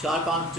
4-5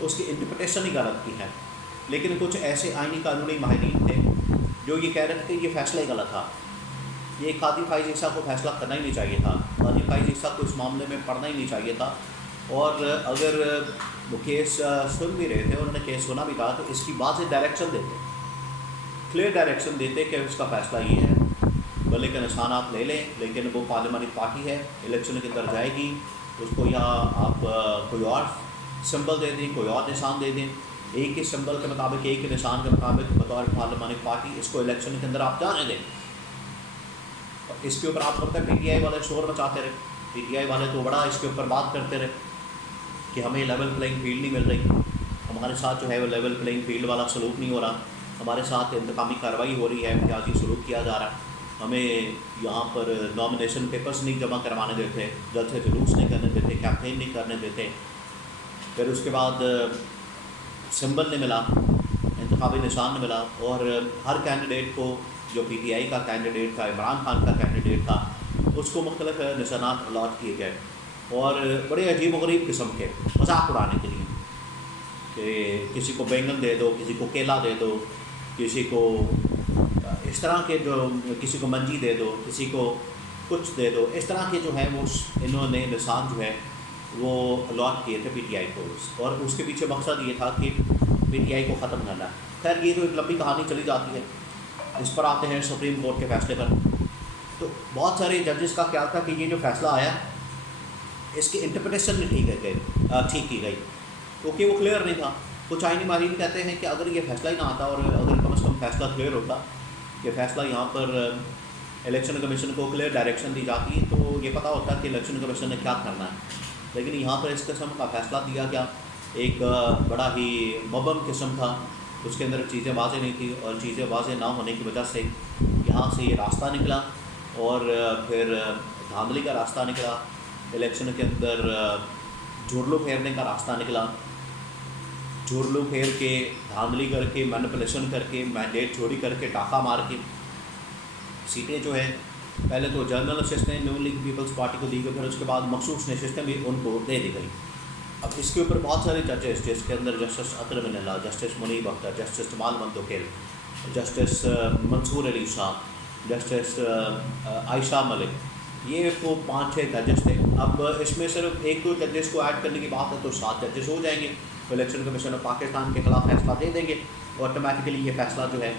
اس کی انٹرپریٹیشن ہی غلط کی ہے. لیکن کچھ ایسے آئینی قانونی ماہرین تھے جو یہ کہہ رہے تھے کہ یہ فیصلہ ہی غلط تھا, یہ قاضی فائز عیسیٰ کو فیصلہ کرنا ہی نہیں چاہیے تھا, قاضی فائز عیسیٰ کو اس معاملے میں پڑھنا ہی نہیں چاہیے تھا. اور اگر وہ کیس سن بھی رہے تھے, انہوں نے کیس سنا بھی تھا, تو اس کی واضح ڈائریکشن دیتے, کلیئر ڈائریکشن دیتے کہ اس کا فیصلہ یہ ہے. بھلے کے نشانات لے لیں, لیکن وہ پارلیمانی پارٹی ہے, الیکشن کے اندر جائے گی, اس کو یہاں آپ کوئی اور سمبل دے دیں, کوئی اور نشان دے دیں, ایک ہی سمبل کے مطابق, ایک ہی نشان کے مطابق بطور پارلیمانی پارٹی اس کو الیکشن کے اندر آپ جانے دیں. اس کے اوپر آپ کرتے ہیں پی ٹی آئی والے شور مچاتے رہے, پی ٹی آئی والے تو بڑا اس کے اوپر بات کرتے رہے کہ ہمیں لیول پلینگ فیلڈ نہیں مل رہی, ہمارے ساتھ جو ہے وہ لیول پلینگ فیلڈ والا سلوک نہیں ہو رہا, ہمارے ساتھ انتقامی کارروائی ہو رہی ہے, امتیازی سلوک کیا جا رہا ہے, ہمیں یہاں پر نامنیشن پیپرز نہیں جمع کروانے دیتے, جلد سے جلوس نہیں کرنے دیتے, کیمپین نہیں کرنے دیتے. پھر اس کے بعد سمبل نہیں ملا, انتخابی نشان نہیں ملا, اور ہر کینڈیڈیٹ کو, جو پی ٹی آئی کا کینڈیڈیٹ تھا, عمران خان کا کینڈیڈیٹ تھا, اس کو مختلف نشانات الاٹ کیے گئے, اور بڑے عجیب و غریب قسم کے مذاق اڑانے کے لیے کہ کسی کو بینگن دے دو, کسی کو کیلا دے دو, کسی کو اس طرح کے, جو کسی کو منجی دے دو, کسی کو کچھ دے دو, اس طرح کے جو ہے وہ انہوں نے نشان جو ہے وہ الاٹ کیے تھے پی ٹی آئی کو, اور اس کے پیچھے مقصد یہ تھا کہ پی ٹی آئی کو ختم کرنا ہے. خیر یہ تو ایک لمبی کہانی چلی جاتی ہے. اس پر آتے ہیں سپریم کورٹ کے فیصلے پر. تو بہت سارے ججز کا خیال تھا کہ یہ جو فیصلہ آیا اس کی انٹرپریٹیشن نہیں ٹھیک کی گئی, کیونکہ وہ کلیئر نہیں تھا. کچھ آئینی ماہرین کہتے ہیں کہ اگر یہ فیصلہ ہی نہ آتا, اور اگر کم از کم فیصلہ کلیئر ہوتا, کہ فیصلہ یہاں پر الیکشن کمیشن کو کلیئر ڈائریکشن دی جاتی, تو یہ پتہ ہوتا کہ الیکشن کمیشن نے کیا کرنا ہے. لیکن یہاں پر اس قسم کا فیصلہ دیا گیا, ایک بڑا ہی مبہم قسم تھا, اس کے اندر چیزیں واضح نہیں تھیں, اور چیزیں واضح نہ ہونے کی وجہ سے یہاں سے یہ راستہ نکلا, اور پھر دھاندلی کا راستہ نکلا, الیکشن کے اندر جھرلو پھیرنے کا راستہ نکلا, جھرلو پھیر کے, دھاندلی کر کے, مینپولیشن کر کے, مینڈیٹ چوری کر کے, ڈاکہ مار کے سیٹیں جو ہیں, پہلے تو جنرل نشستیں نون لیگ پیپلز پارٹی کو دی گئی, پھر اس کے بعد مخصوص نشستیں بھی ان کو دے دی گئی. اب اس کے اوپر بہت سارے ججز, جس کے اندر جسٹس اطہر من اللہ, جسٹس منیب اختر, جسٹس جمال منتقل, جسٹس منصور علی شاہ, جسٹس عائشہ ملک, یہ وہ 5-6 ججز تھے. اب اس میں صرف 1-2 ججز کو ایڈ کرنے کی بات ہے تو 7 ججز ہو جائیں گے, تو الیکشن کمیشن آف پاکستان کے خلاف فیصلہ دے دیں گے, آٹومیٹکلی یہ فیصلہ جو ہے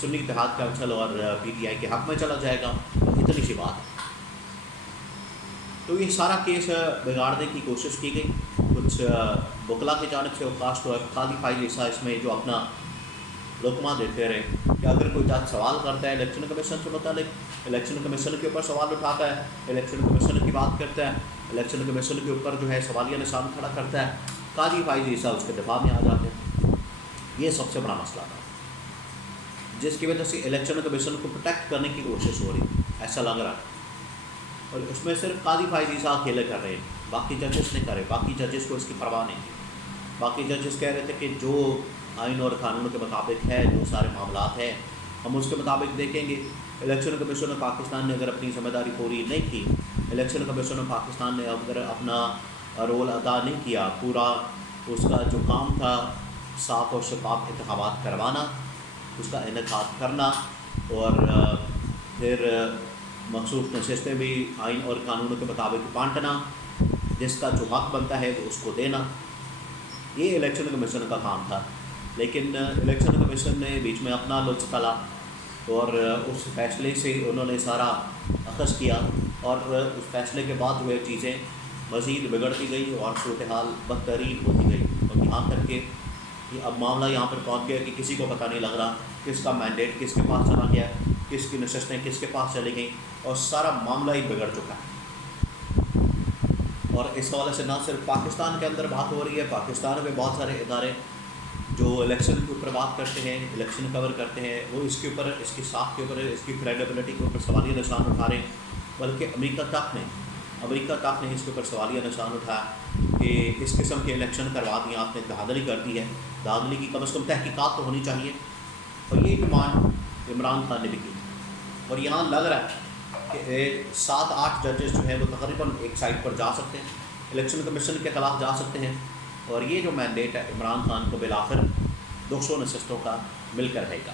سنی اتحاد کونسل اور پی ٹی آئی کے حق میں چلا جائے گا. اتنی سی بات ہے. تو یہ سارا کیس بگاڑنے کی کوشش کی گئی. کچھ وکلا کی جانب سے اوقاش تو قاضی فائز عیسیٰ اس میں جو اپنا لقمہ دیتے رہے کہ اگر کوئی جج سوال کرتا ہے الیکشن کمیشن سے متعلق, الیکشن کمیشن کے اوپر سوال اٹھاتا ہے, الیکشن کمیشن کی بات کرتا ہے, الیکشن کمیشن کے اوپر جو ہے سوالیہ نشان کھڑا کرتا ہے, قاضی فائز عیسیٰ اس کے دفاع میں آ جاتے ہیں. یہ سب سے بڑا مسئلہ تھا, جس کی وجہ سے الیکشن کمیشن کو پروٹیکٹ کرنے کی کوشش ہو رہی, ایسا لگ رہا ہے. اور اس میں صرف قاضی فائز عیسیٰ اکیلے کر رہے ہیں, باقی ججز نہیں کر رہے, باقی ججز کو اس کی پرواہ نہیں کی. باقی ججز کہہ رہے تھے کہ جو آئین اور قانون کے مطابق ہے, جو سارے معاملات ہیں ہم اس کے مطابق دیکھیں گے. الیکشن کمیشن آف پاکستان نے اگر اپنی ذمہ داری پوری نہیں کی, الیکشن کمیشن آف پاکستان نے اگر اپنا رول ادا نہیں کیا, پورا اس کا جو کام تھا صاف اور شفاف انتخابات کروانا, اس کا انعقاد کرنا, اور پھر مخصوص نشستیں بھی آئین اور قانون کے مطابق بانٹنا, جس کا جو حق بنتا ہے وہ اس کو دینا, یہ الیکشن کمیشن کا کام تھا. لیکن الیکشن کمیشن نے بیچ میں اپنا لطف تلا, اور اس فیصلے سے انہوں نے سارا اخذ کیا, اور اس فیصلے کے بعد وہ چیزیں مزید بگڑتی گئی اور صورتحال بدترین ہوتی گئی, اور یہاں تک کہ اب معاملہ یہاں پر پہنچ گیا کہ کسی کو پتہ نہیں لگ رہا کس کا مینڈیٹ کس کے پاس چلا گیا, کس کی نشستیں کس کے پاس چلی گئیں, اور سارا معاملہ ہی بگڑ چکا ہے. اور اس حوالے سے نہ صرف پاکستان کے اندر بات ہو رہی ہے, پاکستان میں بہت سارے ادارے جو الیکشن کے اوپر بات کرتے ہیں, الیکشن کور کرتے ہیں, وہ اس کے اوپر, اس کی ساکھ کے اوپر, اس کی کریڈیبلٹی کے اوپر سوالیہ نشان اٹھا رہے ہیں. بلکہ امریکہ تک نے اس کے اوپر سوالیہ نشان اٹھایا کہ اس قسم کے الیکشن کروا دیا آپ نے, دھاندلی کر دی ہے, دھاندلی کی کم از کم تحقیقات تو ہونی چاہیے. اور یہ ڈیمانڈ عمران خان نے بھی کی. اور یہاں لگ رہا ہے کہ 7-8 ججز جو ہیں وہ تقریباً ایک سائڈ پر جا سکتے ہیں, الیکشن کمیشن کے خلاف جا سکتے ہیں, اور یہ جو مینڈیٹ ہے عمران خان کو بالآخر 200 نشستوں کا مل کر رہے گا.